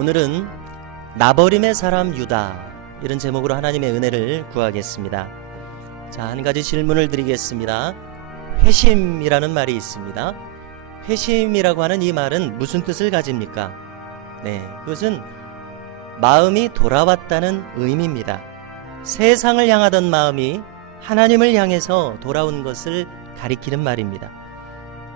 오늘은 나버림의 사람 유다, 이런 제목으로 하나님의 은혜를 구하겠습니다. 자, 한 가지 질문을 드리겠습니다. 회심이라는 말이 있습니다. 회심이라고 하는 이 말은 무슨 뜻을 가집니까? 네, 그것은 마음이 돌아왔다는 의미입니다. 세상을 향하던 마음이 하나님을 향해서 돌아온 것을 가리키는 말입니다.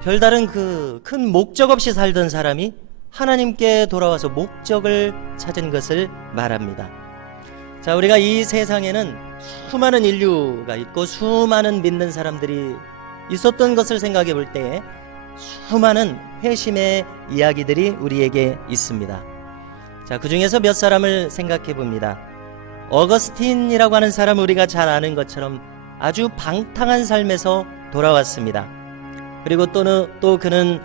별다른 그 큰 목적 없이 살던 사람이 하나님께 돌아와서 목적을 찾은 것을 말합니다. 자, 우리가 이 세상에는 수많은 인류가 있고 수많은 믿는 사람들이 있었던 것을 생각해 볼 때 수많은 회심의 이야기들이 우리에게 있습니다. 자, 그 중에서 몇 사람을 생각해 봅니다. 어거스틴이라고 하는 사람, 우리가 잘 아는 것처럼 아주 방탕한 삶에서 돌아왔습니다. 그리고 또 그는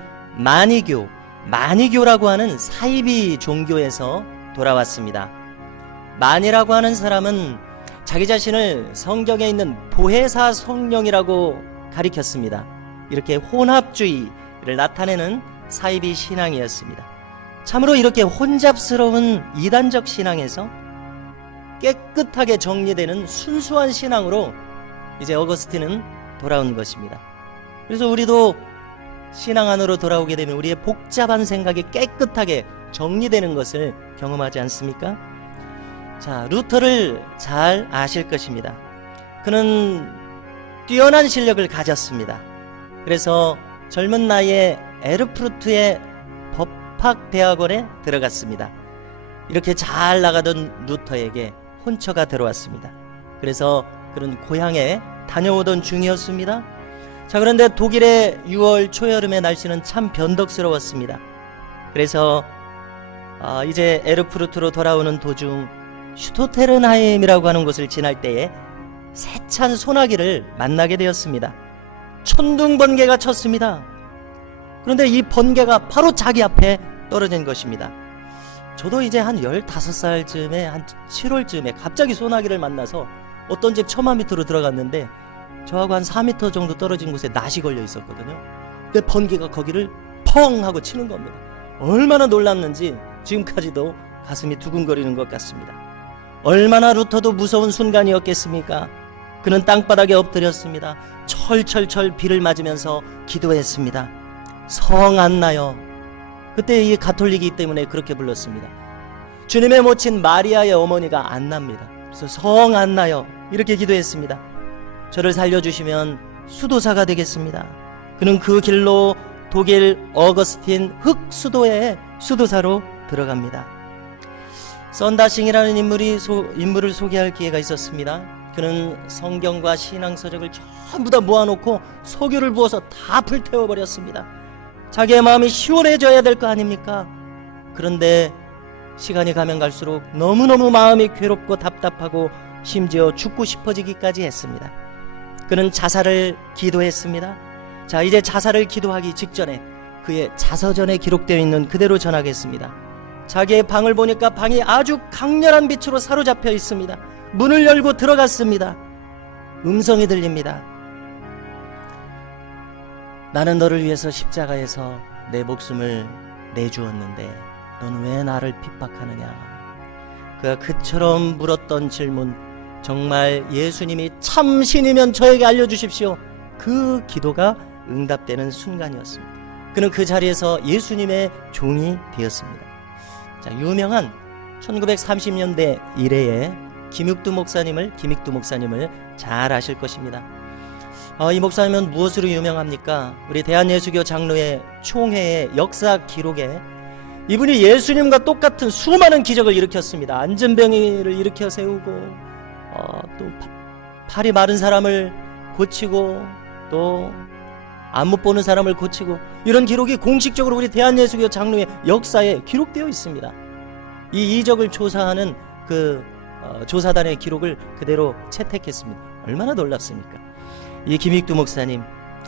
마니교라고 하는 사이비 종교에서 돌아왔습니다. 마니라고 하는 사람은 자기 자신을 성경에 있는 보혜사 성령이라고 가리켰습니다. 이렇게 혼합주의를 나타내는 사이비 신앙이었습니다. 참으로 이렇게 혼잡스러운 이단적 신앙에서 깨끗하게 정리되는 순수한 신앙으로 이제 어거스틴은 돌아온 것입니다. 그래서 우리도 신앙 안으로 돌아오게 되면 우리의 복잡한 생각이 깨끗하게 정리되는 것을 경험하지 않습니까? 자, 루터를 잘 아실 것입니다. 그는 뛰어난 실력을 가졌습니다. 그래서 젊은 나이에 에르푸르트의 법학대학원에 들어갔습니다. 이렇게 잘 나가던 루터에게 혼처가 들어왔습니다. 그래서 그는 고향에 다녀오던 중이었습니다. 자, 그런데 독일의 6월 초여름의 날씨는 참 변덕스러웠습니다. 그래서 이제 에르푸르트로 돌아오는 도중 슈토테른하임이라고 하는 곳을 지날 때에 세찬 소나기를 만나게 되었습니다. 천둥번개가 쳤습니다. 그런데 이 번개가 바로 자기 앞에 떨어진 것입니다. 저도 이제 한 15살쯤에 한 7월쯤에 갑자기 소나기를 만나서 어떤 집 처마 밑으로 들어갔는데 저하고 한 4m 정도 떨어진 곳에 낫이 걸려 있었거든요. 근데 번개가 거기를 펑 하고 치는 겁니다. 얼마나 놀랐는지 지금까지도 가슴이 두근거리는 것 같습니다. 얼마나 루터도 무서운 순간이었겠습니까? 그는 땅바닥에 엎드렸습니다. 철철철 비를 맞으면서 기도했습니다. 성 안나여. 그때 이 가톨릭이기 때문에 그렇게 불렀습니다. 주님의 모친 마리아의 어머니가 안나입니다. 그래서 성 안나여 이렇게 기도했습니다. 저를 살려주시면 수도사가 되겠습니다. 그는 그 길로 독일 어거스틴 흑수도의 수도사로 들어갑니다. 썬다싱이라는 인물을 소개할 기회가 있었습니다. 그는 성경과 신앙서적을 전부 다 모아놓고 석유를 부어서 다 불태워버렸습니다. 자기의 마음이 시원해져야 될 거 아닙니까? 그런데 시간이 가면 갈수록 너무너무 마음이 괴롭고 답답하고 심지어 죽고 싶어지기까지 했습니다. 그는 자살을 기도했습니다. 자, 이제 자살을 기도하기 직전에 그의 자서전에 기록되어 있는 그대로 전하겠습니다. 자기의 방을 보니까 방이 아주 강렬한 빛으로 사로잡혀 있습니다. 문을 열고 들어갔습니다. 음성이 들립니다. 나는 너를 위해서 십자가에서 내 목숨을 내주었는데 너는 왜 나를 핍박하느냐. 그가 그처럼 물었던 질문, 정말 예수님이 참 신이면 저에게 알려주십시오. 그 기도가 응답되는 순간이었습니다. 그는 그 자리에서 예수님의 종이 되었습니다. 자, 유명한 1930년대 이래의 김익두 목사님을 잘 아실 것입니다. 이 목사님은 무엇으로 유명합니까? 우리 대한예수교 장로회 총회의 역사 기록에 이분이 예수님과 똑같은 수많은 기적을 일으켰습니다. 안전병이를 일으켜 세우고 또 팔이 마른 사람을 고치고 또 안 못 보는 사람을 고치고, 이런 기록이 공식적으로 우리 대한예수교 장로회 역사에 기록되어 있습니다. 이 이적을 조사하는 그 조사단의 기록을 그대로 채택했습니다. 얼마나 놀랍습니까? 이 김익두 목사님,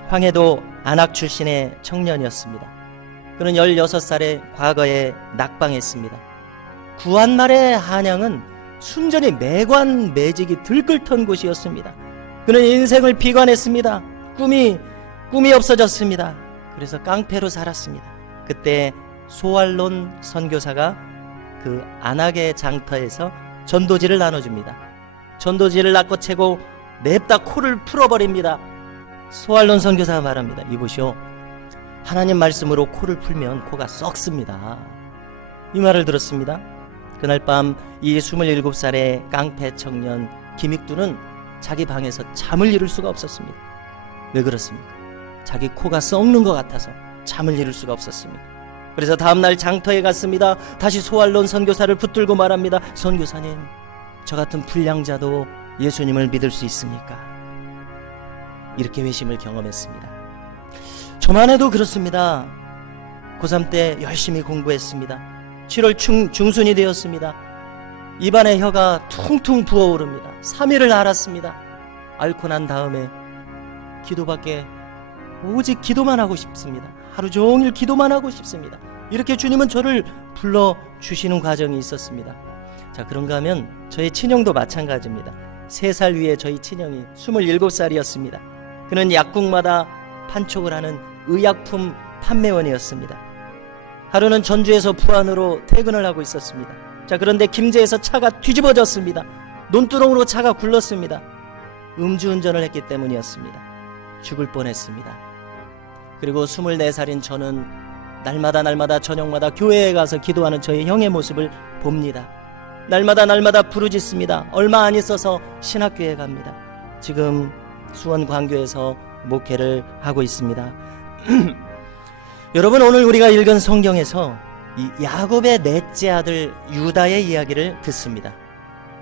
황해도 안악 출신의 청년이었습니다. 그는 16살에 과거에 낙방했습니다. 구한말의 한양은 순전히 매관 매직이 들끓던 곳이었습니다. 그는 인생을 비관했습니다. 꿈이 없어졌습니다. 그래서 깡패로 살았습니다. 그때 소알론 선교사가 그 안악의 장터에서 전도지를 나눠줍니다. 전도지를 낚아채고 냅다 코를 풀어버립니다. 소알론 선교사가 말합니다. 이보시오, 하나님 말씀으로 코를 풀면 코가 썩습니다. 이 말을 들었습니다. 그날 밤 이 27살의 깡패 청년 김익두는 자기 방에서 잠을 이룰 수가 없었습니다. 왜 그렇습니까? 자기 코가 썩는 것 같아서 잠을 이룰 수가 없었습니다. 그래서 다음날 장터에 갔습니다. 다시 소알론 선교사를 붙들고 말합니다. 선교사님, 저 같은 불량자도 예수님을 믿을 수 있습니까? 이렇게 회심을 경험했습니다. 저만 해도 그렇습니다. 고3 때 열심히 공부했습니다. 7월 중순이 되었습니다. 입안에 혀가 퉁퉁 부어오릅니다. 3일을 앓았습니다. 앓고 난 다음에 기도밖에, 오직 기도만 하고 싶습니다. 하루 종일 기도만 하고 싶습니다. 이렇게 주님은 저를 불러주시는 과정이 있었습니다. 자, 그런가 하면 저의 친형도 마찬가지입니다. 3살 위에 저희 친형이 27살이었습니다. 그는 약국마다 판촉을 하는 의약품 판매원이었습니다. 하루는 전주에서 부안으로 퇴근을 하고 있었습니다. 자, 그런데 김제에서 차가 뒤집어졌습니다. 논두렁으로 차가 굴렀습니다. 음주운전을 했기 때문이었습니다. 죽을 뻔했습니다. 그리고 24살인 저는 날마다 저녁마다 교회에 가서 기도하는 저의 형의 모습을 봅니다. 날마다 부르짖습니다. 얼마 안 있어서 신학교에 갑니다. 지금 수원 광교에서 목회를 하고 있습니다. 여러분, 오늘 우리가 읽은 성경에서 이 야곱의 넷째 아들 유다의 이야기를 듣습니다.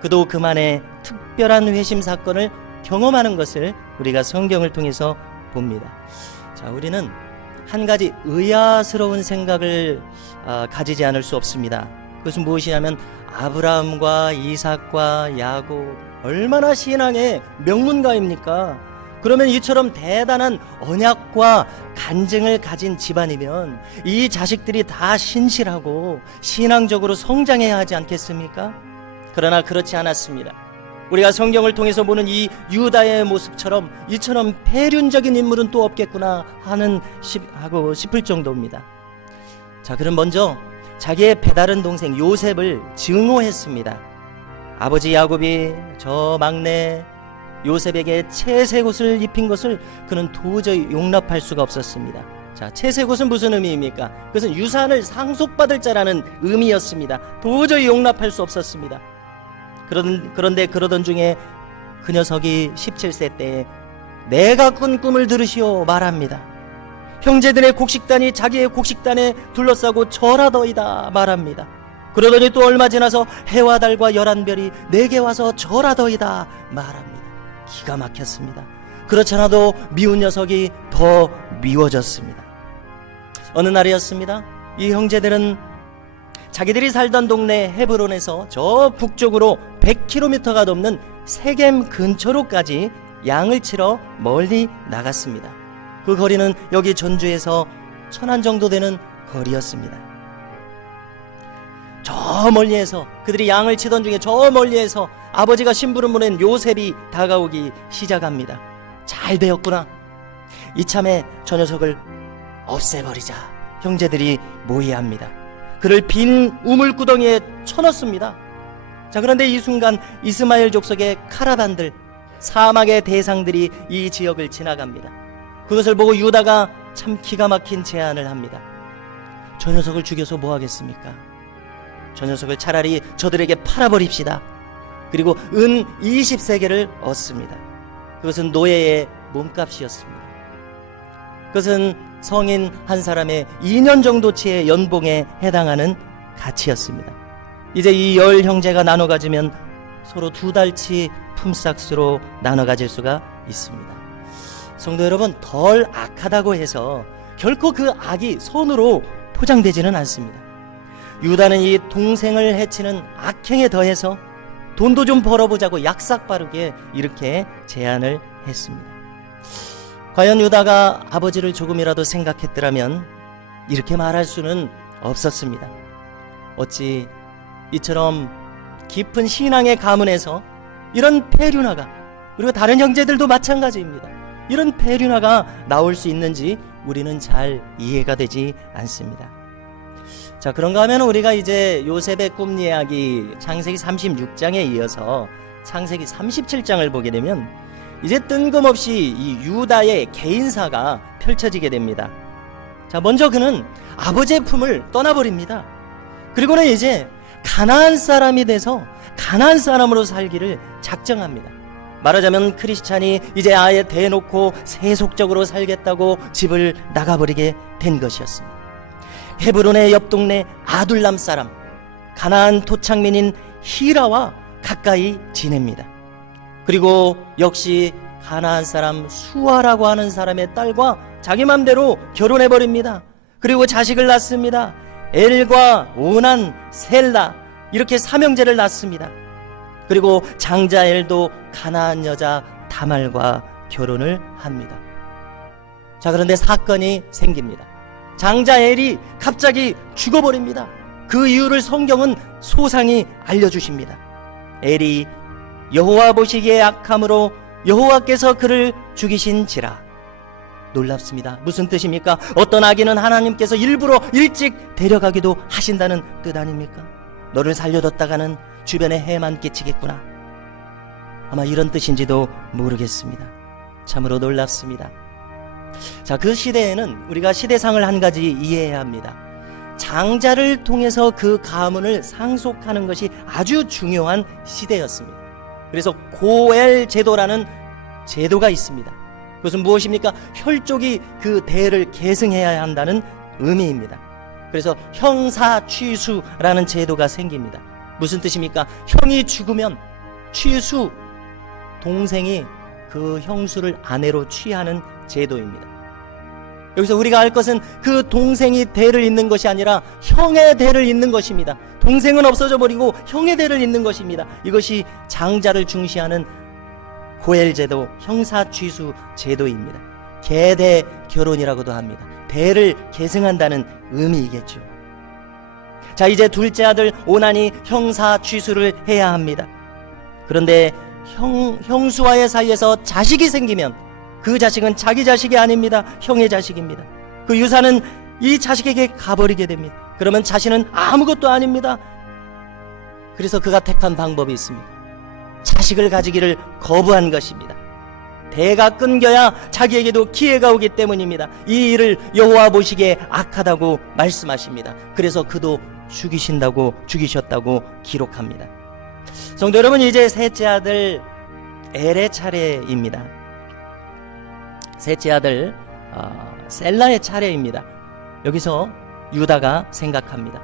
그도 그만의 특별한 회심 사건을 경험하는 것을 우리가 성경을 통해서 봅니다. 자, 우리는 한 가지 의아스러운 생각을 가지지 않을 수 없습니다. 그것은 무엇이냐면 아브라함과 이삭과 야곱, 얼마나 신앙의 명문가입니까? 그러면 이처럼 대단한 언약과 간증을 가진 집안이면 이 자식들이 다 신실하고 신앙적으로 성장해야 하지 않겠습니까? 그러나 그렇지 않았습니다. 우리가 성경을 통해서 보는 이 유다의 모습처럼 이처럼 폐륜적인 인물은 또 없겠구나 하고 싶을 정도입니다. 자, 그럼 먼저 자기의 배다른 동생 요셉을 증오했습니다. 아버지 야곱이 저 막내 요셉에게 채색옷을 입힌 것을 그는 도저히 용납할 수가 없었습니다. 자, 채색옷은 무슨 의미입니까? 그것은 유산을 상속받을 자라는 의미였습니다. 도저히 용납할 수 없었습니다. 그런데 그러던 중에 그 녀석이 17세 때에 내가 꾼 꿈을 들으시오 말합니다. 형제들의 곡식단이 자기의 곡식단에 둘러싸고 절하더이다 말합니다. 그러더니 또 얼마 지나서 해와 달과 11별이 내게 와서 절하더이다 말합니다. 기가 막혔습니다. 그렇지 않아도 미운 녀석이 더 미워졌습니다. 어느 날이었습니다. 이 형제들은 자기들이 살던 동네 헤브론에서 저 북쪽으로 100km가 넘는 세겜 근처로까지 양을 치러 멀리 나갔습니다. 그 거리는 여기 전주에서 1000안 정도 되는 거리였습니다. 저 멀리에서 그들이 양을 치던 중에 저 멀리에서 아버지가 심부름 보낸 요셉이 다가오기 시작합니다. 잘 되었구나. 이참에 저 녀석을 없애버리자. 형제들이 모의합니다. 그를 빈 우물구덩이에 쳐넣습니다. 자, 그런데 이 순간 이스마엘 족속의 카라반들, 사막의 대상들이 이 지역을 지나갑니다. 그것을 보고 유다가 참 기가 막힌 제안을 합니다. 저 녀석을 죽여서 뭐 하겠습니까? 저 녀석을 차라리 저들에게 팔아버립시다. 그리고 은 20세겔을 얻습니다. 그것은 노예의 몸값이었습니다. 그것은 성인 한 사람의 2년 정도치의 연봉에 해당하는 가치였습니다. 이제 이 10 형제가 나눠 가지면 서로 2달치 품삯으로 나눠 가질 수가 있습니다. 성도 여러분, 덜 악하다고 해서 결코 그 악이 선으로 포장되지는 않습니다. 유다는 이 동생을 해치는 악행에 더해서 돈도 좀 벌어보자고 약삭빠르게 이렇게 제안을 했습니다. 과연 유다가 아버지를 조금이라도 생각했더라면 이렇게 말할 수는 없었습니다. 어찌 이처럼 깊은 신앙의 가문에서 이런 폐륜화가, 그리고 다른 형제들도 마찬가지입니다. 이런 폐륜화가 나올 수 있는지 우리는 잘 이해가 되지 않습니다. 자, 그런가 하면 우리가 이제 요셉의 꿈 이야기 창세기 36장에 이어서 창세기 37장을 보게 되면 이제 뜬금없이 이 유다의 개인사가 펼쳐지게 됩니다. 자, 먼저 그는 아버지의 품을 떠나버립니다. 그리고는 이제 가나안 사람이 돼서 가나안 사람으로 살기를 작정합니다. 말하자면 크리스찬이 이제 아예 대놓고 세속적으로 살겠다고 집을 나가버리게 된 것이었습니다. 헤브론의 옆 동네 아둘람 사람, 가나안 토착민인 히라와 가까이 지냅니다. 그리고 역시 가나안 사람 수아라고 하는 사람의 딸과 자기 맘대로 결혼해버립니다. 그리고 자식을 낳습니다. 엘과 오난, 셀라, 이렇게 삼형제를 낳습니다. 그리고 장자 엘도 가나안 여자 다말과 결혼을 합니다. 자, 그런데 사건이 생깁니다. 장자 엘이 갑자기 죽어버립니다. 그 이유를 성경은 소상히 알려주십니다. 엘이 여호와 보시기에 악함으로 여호와께서 그를 죽이신지라. 놀랍습니다. 무슨 뜻입니까? 어떤 아기는 하나님께서 일부러 일찍 데려가기도 하신다는 뜻 아닙니까? 너를 살려뒀다가는 주변에 해만 끼치겠구나. 아마 이런 뜻인지도 모르겠습니다. 참으로 놀랍습니다. 자, 그 시대에는 우리가 시대상을 한 가지 이해해야 합니다. 장자를 통해서 그 가문을 상속하는 것이 아주 중요한 시대였습니다. 그래서 고엘 제도라는 제도가 있습니다. 그것은 무엇입니까? 혈족이 그 대를 계승해야 한다는 의미입니다. 그래서 형사취수라는 제도가 생깁니다. 무슨 뜻입니까? 형이 죽으면 취수, 동생이 그 형수를 아내로 취하는 제도입니다. 여기서 우리가 알 것은 그 동생이 대를 잇는 것이 아니라 형의 대를 잇는 것입니다. 동생은 없어져 버리고 형의 대를 잇는 것입니다. 이것이 장자를 중시하는 고엘 제도, 형사취수 제도입니다. 계대 결혼이라고도 합니다. 대를 계승한다는 의미이겠죠. 자, 이제 둘째 아들 오난이 형사취수를 해야 합니다. 그런데 형수와의 사이에서 자식이 생기면 그 자식은 자기 자식이 아닙니다. 형의 자식입니다. 그 유산은 이 자식에게 가버리게 됩니다. 그러면 자신은 아무것도 아닙니다. 그래서 그가 택한 방법이 있습니다. 자식을 가지기를 거부한 것입니다. 대가 끊겨야 자기에게도 기회가 오기 때문입니다. 이 일을 여호와 보시기에 악하다고 말씀하십니다. 그래서 그도 죽이셨다고 기록합니다. 성도 여러분, 이제 셋째 아들 엘의 차례입니다. 셋째 아들 셀라의 차례입니다. 여기서 유다가 생각합니다.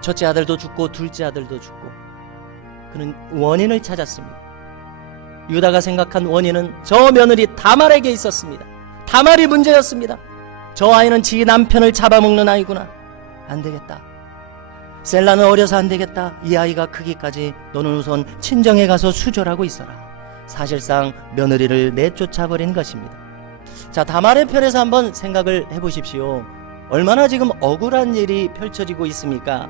첫째 아들도 죽고 둘째 아들도 죽고. 그는 원인을 찾았습니다. 유다가 생각한 원인은 저 며느리 다말에게 있었습니다. 다말이 문제였습니다. 저 아이는 지 남편을 잡아먹는 아이구나. 안 되겠다. 셀라는 어려서 안 되겠다. 이 아이가 크기까지 너는 우선 친정에 가서 수절하고 있어라. 사실상 며느리를 내쫓아버린 것입니다. 자, 다말의 편에서 한번 생각을 해보십시오. 얼마나 지금 억울한 일이 펼쳐지고 있습니까?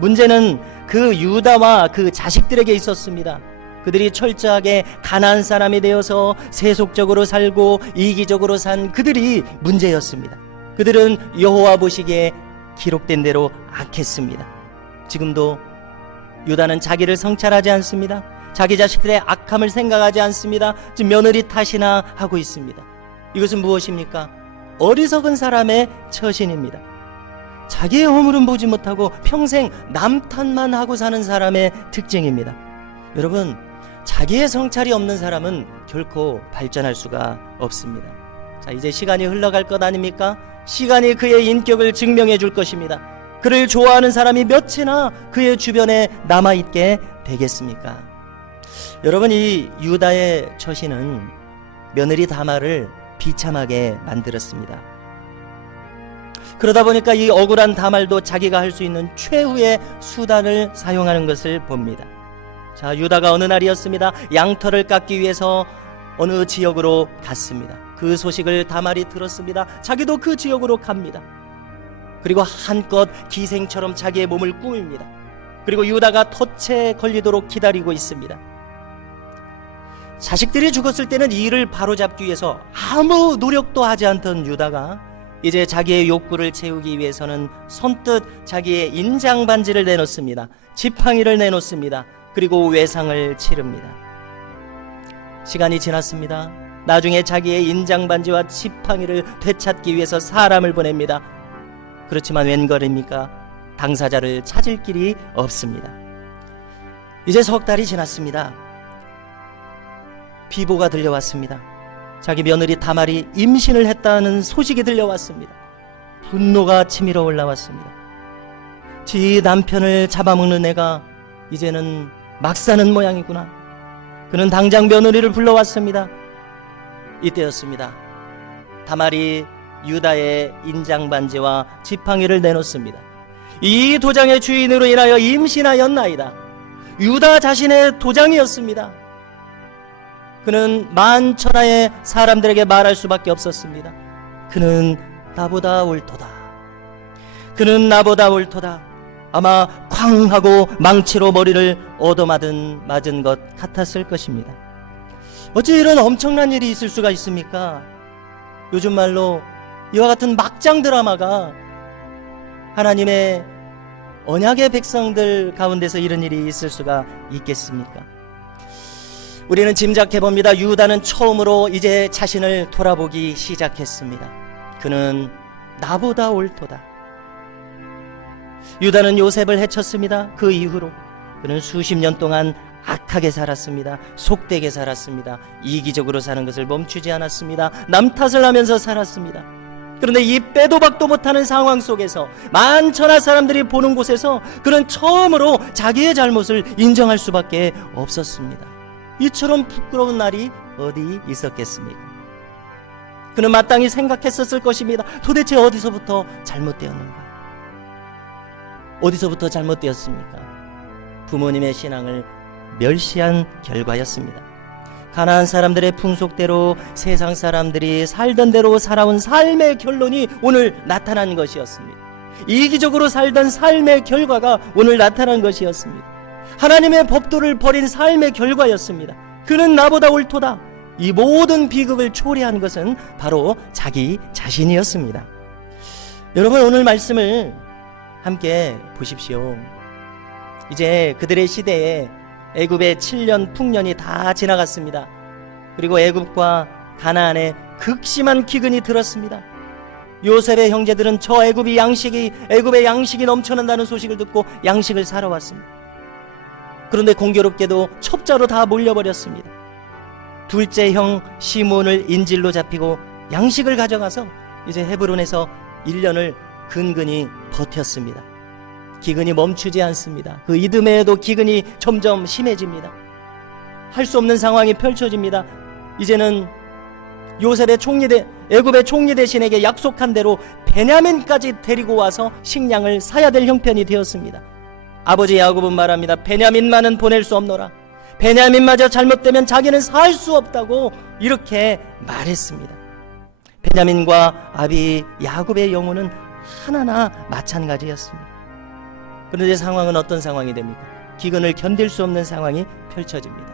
문제는 그 유다와 그 자식들에게 있었습니다. 그들이 철저하게 가난한 사람이 되어서 세속적으로 살고 이기적으로 산 그들이 문제였습니다. 그들은 여호와 보시기에 기록된 대로 악했습니다. 지금도 유다는 자기를 성찰하지 않습니다. 자기 자식들의 악함을 생각하지 않습니다. 지금 며느리 탓이나 하고 있습니다. 이것은 무엇입니까? 어리석은 사람의 처신입니다. 자기의 허물은 보지 못하고 평생 남 탓만 하고 사는 사람의 특징입니다. 여러분, 자기의 성찰이 없는 사람은 결코 발전할 수가 없습니다. 자, 이제 시간이 흘러갈 것 아닙니까? 시간이 그의 인격을 증명해 줄 것입니다. 그를 좋아하는 사람이 몇이나 그의 주변에 남아있게 되겠습니까? 여러분, 이 유다의 처신은 며느리 다말을 비참하게 만들었습니다. 그러다 보니까 이 억울한 다말도 자기가 할 수 있는 최후의 수단을 사용하는 것을 봅니다. 자, 유다가 어느 날이었습니다. 양털을 깎기 위해서 어느 지역으로 갔습니다. 그 소식을 다말이 들었습니다. 자기도 그 지역으로 갑니다. 그리고 한껏 기생처럼 자기의 몸을 꾸밉니다. 그리고 유다가 덫에 걸리도록 기다리고 있습니다. 자식들이 죽었을 때는 이 일을 바로잡기 위해서 아무 노력도 하지 않던 유다가 이제 자기의 욕구를 채우기 위해서는 선뜻 자기의 인장 반지를 내놓습니다. 지팡이를 내놓습니다. 그리고 외상을 치릅니다. 시간이 지났습니다. 나중에 자기의 인장 반지와 지팡이를 되찾기 위해서 사람을 보냅니다. 그렇지만 웬걸입니까? 당사자를 찾을 길이 없습니다. 이제 석 달이 지났습니다. 비보가 들려왔습니다. 자기 며느리 다말이 임신을 했다는 소식이 들려왔습니다. 분노가 치밀어 올라왔습니다. 지 남편을 잡아먹는 애가 이제는 막 사는 모양이구나. 그는 당장 며느리를 불러왔습니다. 이때였습니다. 다말이 유다의 인장반지와 지팡이를 내놓습니다. 이 도장의 주인으로 인하여 임신하였나이다. 유다 자신의 도장이었습니다. 그는 만천하의 사람들에게 말할 수밖에 없었습니다. 그는 나보다 옳도다. 그는 나보다 옳도다. 아마 쾅 하고 망치로 머리를 얻어맞은 것 같았을 것입니다. 어찌 이런 엄청난 일이 있을 수가 있습니까? 요즘 말로 이와 같은 막장 드라마가 하나님의 언약의 백성들 가운데서 이런 일이 있을 수가 있겠습니까? 우리는 짐작해봅니다. 유다는 처음으로 이제 자신을 돌아보기 시작했습니다. 그는 나보다 옳도다. 유다는 요셉을 해쳤습니다. 그 이후로 그는 수십 년 동안 악하게 살았습니다. 속되게 살았습니다. 이기적으로 사는 것을 멈추지 않았습니다. 남 탓을 하면서 살았습니다. 그런데 이 빼도 박도 못하는 상황 속에서 만천하 사람들이 보는 곳에서 그는 처음으로 자기의 잘못을 인정할 수밖에 없었습니다. 이처럼 부끄러운 날이 어디 있었겠습니까? 그는 마땅히 생각했었을 것입니다. 도대체 어디서부터 잘못되었는가? 어디서부터 잘못되었습니까? 부모님의 신앙을 멸시한 결과였습니다. 가나안 사람들의 풍속대로 세상 사람들이 살던 대로 살아온 삶의 결론이 오늘 나타난 것이었습니다. 이기적으로 살던 삶의 결과가 오늘 나타난 것이었습니다. 하나님의 법도를 버린 삶의 결과였습니다. 그는 나보다 옳도다. 이 모든 비극을 초래한 것은 바로 자기 자신이었습니다. 여러분, 오늘 말씀을 함께 보십시오. 이제 그들의 시대에 애굽의 7년 풍년이 다 지나갔습니다. 그리고 애굽과 가나안에 극심한 기근이 들었습니다. 요셉의 형제들은 저 애굽의 양식이 넘쳐난다는 소식을 듣고 양식을 사러 왔습니다. 그런데 공교롭게도 첩자로 다 몰려버렸습니다. 둘째 형 시몬을 인질로 잡히고 양식을 가져가서 이제 헤브론에서 1년을 근근히 버텼습니다. 기근이 멈추지 않습니다. 그 이듬해에도 기근이 점점 심해집니다. 할 수 없는 상황이 펼쳐집니다. 이제는 애굽의 총리 대신에게 약속한 대로 베냐민까지 데리고 와서 식량을 사야 될 형편이 되었습니다. 아버지 야곱은 말합니다. 베냐민만은 보낼 수 없노라. 베냐민마저 잘못되면 자기는 살 수 없다고 이렇게 말했습니다. 베냐민과 아비 야곱의 영혼은 하나나 마찬가지였습니다. 그런데 상황은 어떤 상황이 됩니까? 기근을 견딜 수 없는 상황이 펼쳐집니다.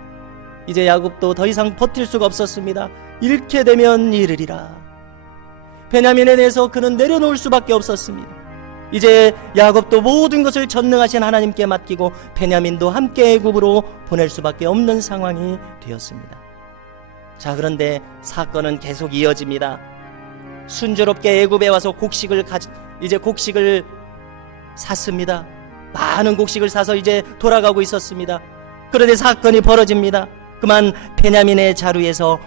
이제 야곱도 더 이상 버틸 수가 없었습니다. 잃게 되면 잃으리라. 베냐민에 대해서 그는 내려놓을 수밖에 없었습니다. 이제 야곱도 모든 것을 전능하신 하나님께 맡기고 베냐민도 함께 애굽으로 보낼 수밖에 없는 상황이 되었습니다. 자, 그런데 사건은 계속 이어집니다. 순조롭게 애굽에 와서 곡식을 샀습니다. 많은 곡식을 사서 이제 돌아가고 있었습니다. 그런데 사건이 벌어집니다. 그만 베냐민의 자루에서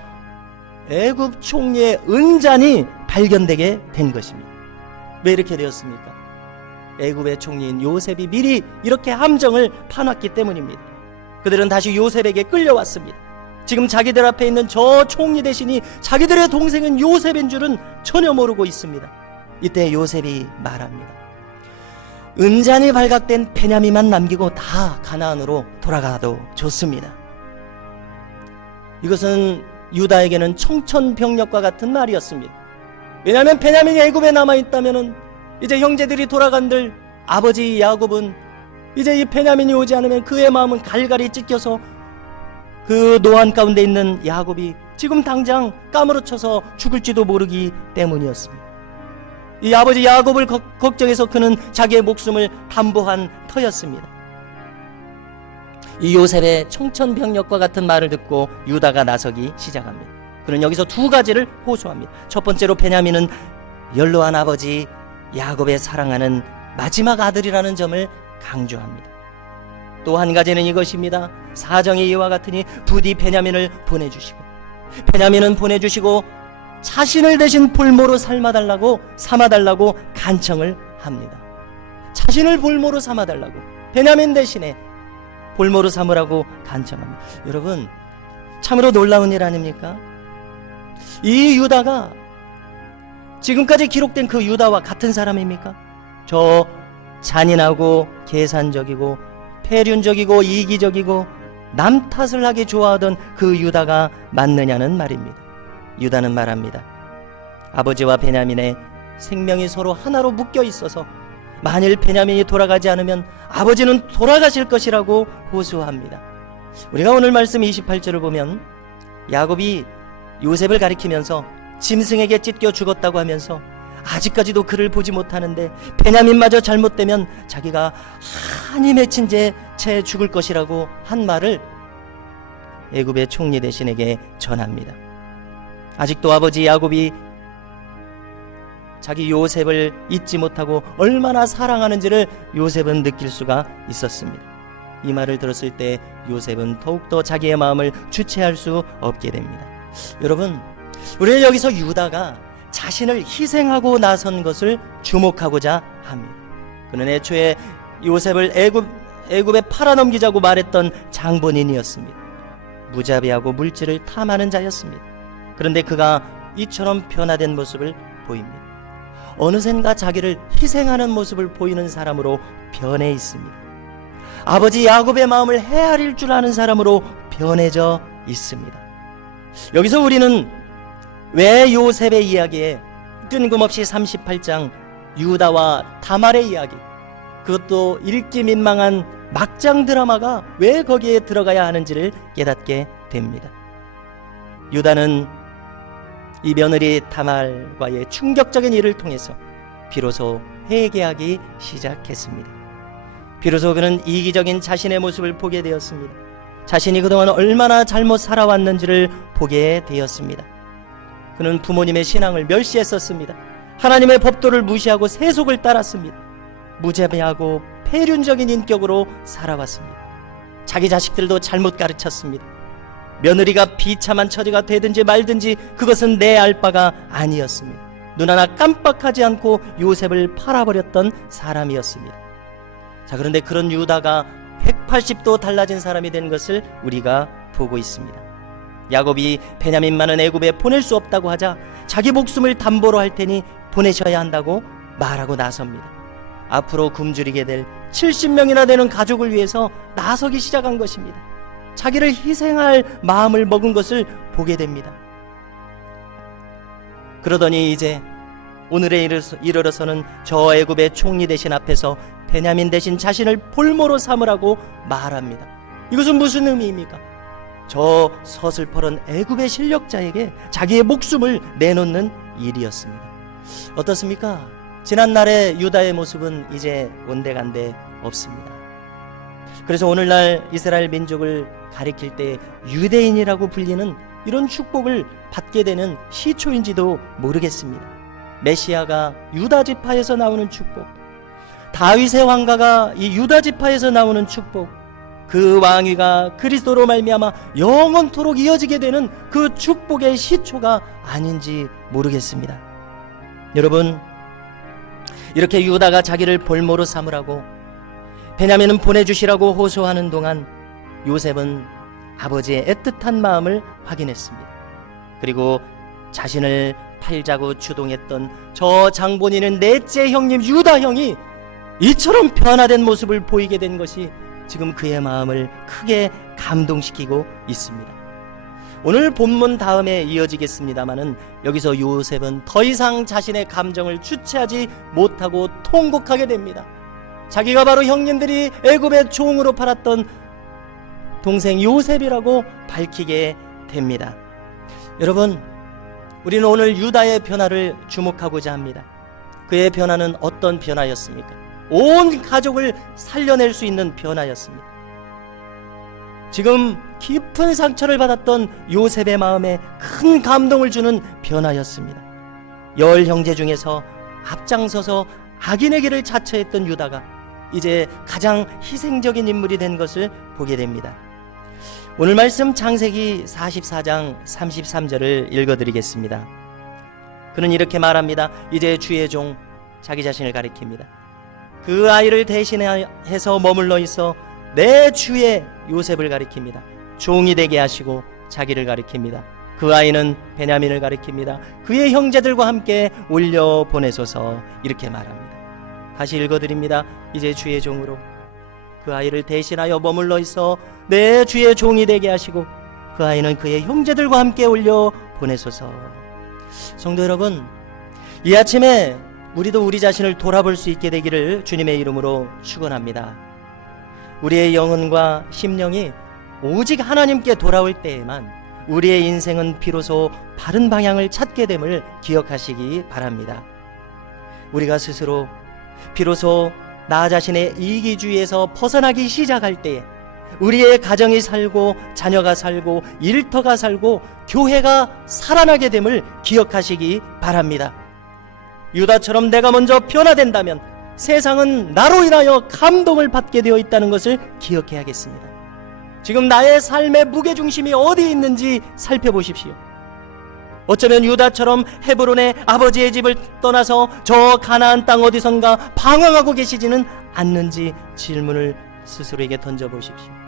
애굽 총리의 은잔이 발견되게 된 것입니다. 왜 이렇게 되었습니까? 애굽의 총리인 요셉이 미리 이렇게 함정을 파놨기 때문입니다. 그들은 다시 요셉에게 끌려왔습니다. 지금 자기들 앞에 있는 저 총리 대신이 자기들의 동생인 요셉인 줄은 전혀 모르고 있습니다. 이때 요셉이 말합니다. 은잔이 발각된 베냐민만 남기고 다 가나안으로 돌아가도 좋습니다. 이것은 유다에게는 청천벽력과 같은 말이었습니다. 왜냐하면 베냐민이 애굽에 남아있다면 이제 형제들이 돌아간들 아버지 야곱은 이제 이 베냐민이 오지 않으면 그의 마음은 갈갈이 찢겨서 그 노안 가운데 있는 야곱이 지금 당장 까무러쳐서 죽을지도 모르기 때문이었습니다. 이 아버지 야곱을 걱정해서 그는 자기의 목숨을 담보한 터였습니다. 이 요셉의 청천벽력과 같은 말을 듣고 유다가 나서기 시작합니다. 그는 여기서 두 가지를 호소합니다. 첫 번째로 베냐민은 연로한 아버지 야곱의 사랑하는 마지막 아들이라는 점을 강조합니다. 또 한 가지는 이것입니다. 사정이 이와 같으니 부디 베냐민은 보내주시고 자신을 대신 볼모로 삼아달라고 간청을 합니다. 자신을 볼모로 삼아달라고, 베냐민 대신에 볼모로 삼으라고 간청합니다. 여러분, 참으로 놀라운 일 아닙니까? 이 유다가 지금까지 기록된 그 유다와 같은 사람입니까? 저 잔인하고 계산적이고 폐륜적이고 이기적이고 남 탓을 하기 좋아하던 그 유다가 맞느냐는 말입니다. 유다는 말합니다. 아버지와 베냐민의 생명이 서로 하나로 묶여 있어서 만일 베냐민이 돌아가지 않으면 아버지는 돌아가실 것이라고 호소합니다. 우리가 오늘 말씀 28절을 보면 야곱이 요셉을 가리키면서 짐승에게 찢겨 죽었다고 하면서 아직까지도 그를 보지 못하는데 베냐민마저 잘못되면 자기가 한이 맺힌 채 죽을 것이라고 한 말을 애굽의 총리 대신에게 전합니다. 아직도 아버지 야곱이 자기 요셉을 잊지 못하고 얼마나 사랑하는지를 요셉은 느낄 수가 있었습니다. 이 말을 들었을 때 요셉은 더욱더 자기의 마음을 주체할 수 없게 됩니다. 여러분, 우리는 여기서 유다가 자신을 희생하고 나선 것을 주목하고자 합니다. 그는 애초에 요셉을 애굽에 팔아넘기자고 말했던 장본인이었습니다. 무자비하고 물질을 탐하는 자였습니다. 그런데 그가 이처럼 변화된 모습을 보입니다. 어느샌가 자기를 희생하는 모습을 보이는 사람으로 변해 있습니다. 아버지 야곱의 마음을 헤아릴 줄 아는 사람으로 변해져 있습니다. 여기서 우리는 왜 요셉의 이야기에 뜬금없이 38장 유다와 다말의 이야기, 그것도 읽기 민망한 막장 드라마가 왜 거기에 들어가야 하는지를 깨닫게 됩니다. 유다는 이 며느리 다말과의 충격적인 일을 통해서 비로소 회개하기 시작했습니다. 비로소 그는 이기적인 자신의 모습을 보게 되었습니다. 자신이 그동안 얼마나 잘못 살아왔는지를 보게 되었습니다. 그는 부모님의 신앙을 멸시했었습니다. 하나님의 법도를 무시하고 세속을 따랐습니다. 무자비하고 폐륜적인 인격으로 살아왔습니다. 자기 자식들도 잘못 가르쳤습니다. 며느리가 비참한 처지가 되든지 말든지 그것은 내 알 바가 아니었습니다. 눈 하나 깜빡하지 않고 요셉을 팔아버렸던 사람이었습니다. 자, 그런데 그런 유다가 180도 달라진 사람이 된 것을 우리가 보고 있습니다. 야곱이 베냐민만은 애굽에 보낼 수 없다고 하자 자기 목숨을 담보로 할 테니 보내셔야 한다고 말하고 나섭니다. 앞으로 굶주리게 될 70명이나 되는 가족을 위해서 나서기 시작한 것입니다. 자기를 희생할 마음을 먹은 것을 보게 됩니다. 그러더니 이제 오늘에 이르러서는 저 애굽의 총리 대신 앞에서 베냐민 대신 자신을 볼모로 삼으라고 말합니다. 이것은 무슨 의미입니까? 저 서슬퍼런 애굽의 실력자에게 자기의 목숨을 내놓는 일이었습니다. 어떻습니까? 지난날의 유다의 모습은 이제 온데간데 없습니다. 그래서 오늘날 이스라엘 민족을 가리킬 때 유대인이라고 불리는 이런 축복을 받게 되는 시초인지도 모르겠습니다. 메시아가 유다 지파에서 나오는 축복, 다윗의 왕가가 이 유다 지파에서 나오는 축복, 그 왕위가 그리스도로 말미암아 영원토록 이어지게 되는 그 축복의 시초가 아닌지 모르겠습니다. 여러분, 이렇게 유다가 자기를 볼모로 삼으라고 베냐민은 보내주시라고 호소하는 동안 요셉은 아버지의 애틋한 마음을 확인했습니다. 그리고 자신을 팔자고 주동했던 저 장본인은 넷째 형님 유다 형이 이처럼 변화된 모습을 보이게 된 것이 지금 그의 마음을 크게 감동시키고 있습니다. 오늘 본문 다음에 이어지겠습니다마는 여기서 요셉은 더 이상 자신의 감정을 주체하지 못하고 통곡하게 됩니다. 자기가 바로 형님들이 애굽의 종으로 팔았던 동생 요셉이라고 밝히게 됩니다. 여러분, 우리는 오늘 유다의 변화를 주목하고자 합니다. 그의 변화는 어떤 변화였습니까? 온 가족을 살려낼 수 있는 변화였습니다. 지금 깊은 상처를 받았던 요셉의 마음에 큰 감동을 주는 변화였습니다. 10 형제 중에서 앞장서서 악인의 길을 자처했던 유다가 이제 가장 희생적인 인물이 된 것을 보게 됩니다. 오늘 말씀 창세기 44장 33절을 읽어드리겠습니다. 그는 이렇게 말합니다. 이제 주의 종, 자기 자신을 가리킵니다. 그 아이를 대신해서 머물러 있어 내 주의 요셉을 가리킵니다. 종이 되게 하시고 자기를 가리킵니다. 그 아이는 베냐민을 가리킵니다. 그의 형제들과 함께 올려 보내소서. 이렇게 말합니다. 다시 읽어드립니다. 이제 주의 종으로 그 아이를 대신하여 머물러 있어 내 주의 종이 되게 하시고 그 아이는 그의 형제들과 함께 올려 보내소서. 성도 여러분, 이 아침에 우리도 우리 자신을 돌아볼 수 있게 되기를 주님의 이름으로 축원합니다. 우리의 영혼과 심령이 오직 하나님께 돌아올 때에만 우리의 인생은 비로소 바른 방향을 찾게 됨을 기억하시기 바랍니다. 우리가 스스로 비로소 나 자신의 이기주의에서 벗어나기 시작할 때에 우리의 가정이 살고 자녀가 살고 일터가 살고 교회가 살아나게 됨을 기억하시기 바랍니다. 유다처럼 내가 먼저 변화된다면 세상은 나로 인하여 감동을 받게 되어 있다는 것을 기억해야겠습니다. 지금 나의 삶의 무게중심이 어디에 있는지 살펴보십시오. 어쩌면 유다처럼 헤브론의 아버지의 집을 떠나서 저 가나안 땅 어디선가 방황하고 계시지는 않는지 질문을 스스로에게 던져보십시오.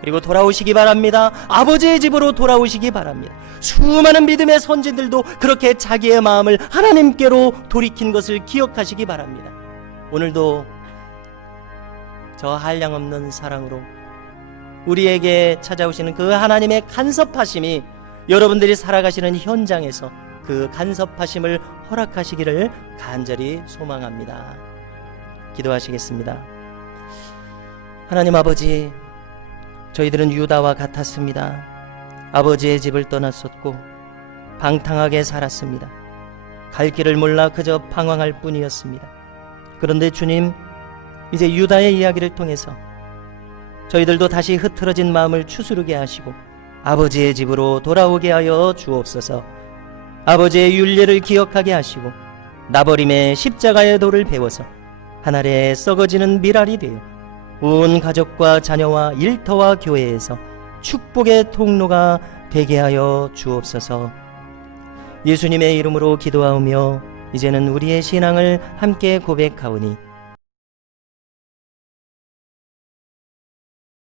그리고 돌아오시기 바랍니다. 아버지의 집으로 돌아오시기 바랍니다. 수많은 믿음의 선진들도 그렇게 자기의 마음을 하나님께로 돌이킨 것을 기억하시기 바랍니다. 오늘도 저 한량없는 사랑으로 우리에게 찾아오시는 그 하나님의 간섭하심이 여러분들이 살아가시는 현장에서 그 간섭하심을 허락하시기를 간절히 소망합니다. 기도하시겠습니다. 하나님 아버지, 저희들은 유다와 같았습니다. 아버지의 집을 떠났었고 방탕하게 살았습니다. 갈 길을 몰라 그저 방황할 뿐이었습니다. 그런데 주님, 이제 유다의 이야기를 통해서 저희들도 다시 흐트러진 마음을 추스르게 하시고 아버지의 집으로 돌아오게 하여 주옵소서. 아버지의 윤례를 기억하게 하시고 나버림의 십자가의 도를 배워서 한 알에 썩어지는 밀알이 되어 온 가족과 자녀와 일터와 교회에서 축복의 통로가 되게 하여 주옵소서. 예수님의 이름으로 기도하오며 이제는 우리의 신앙을 함께 고백하오니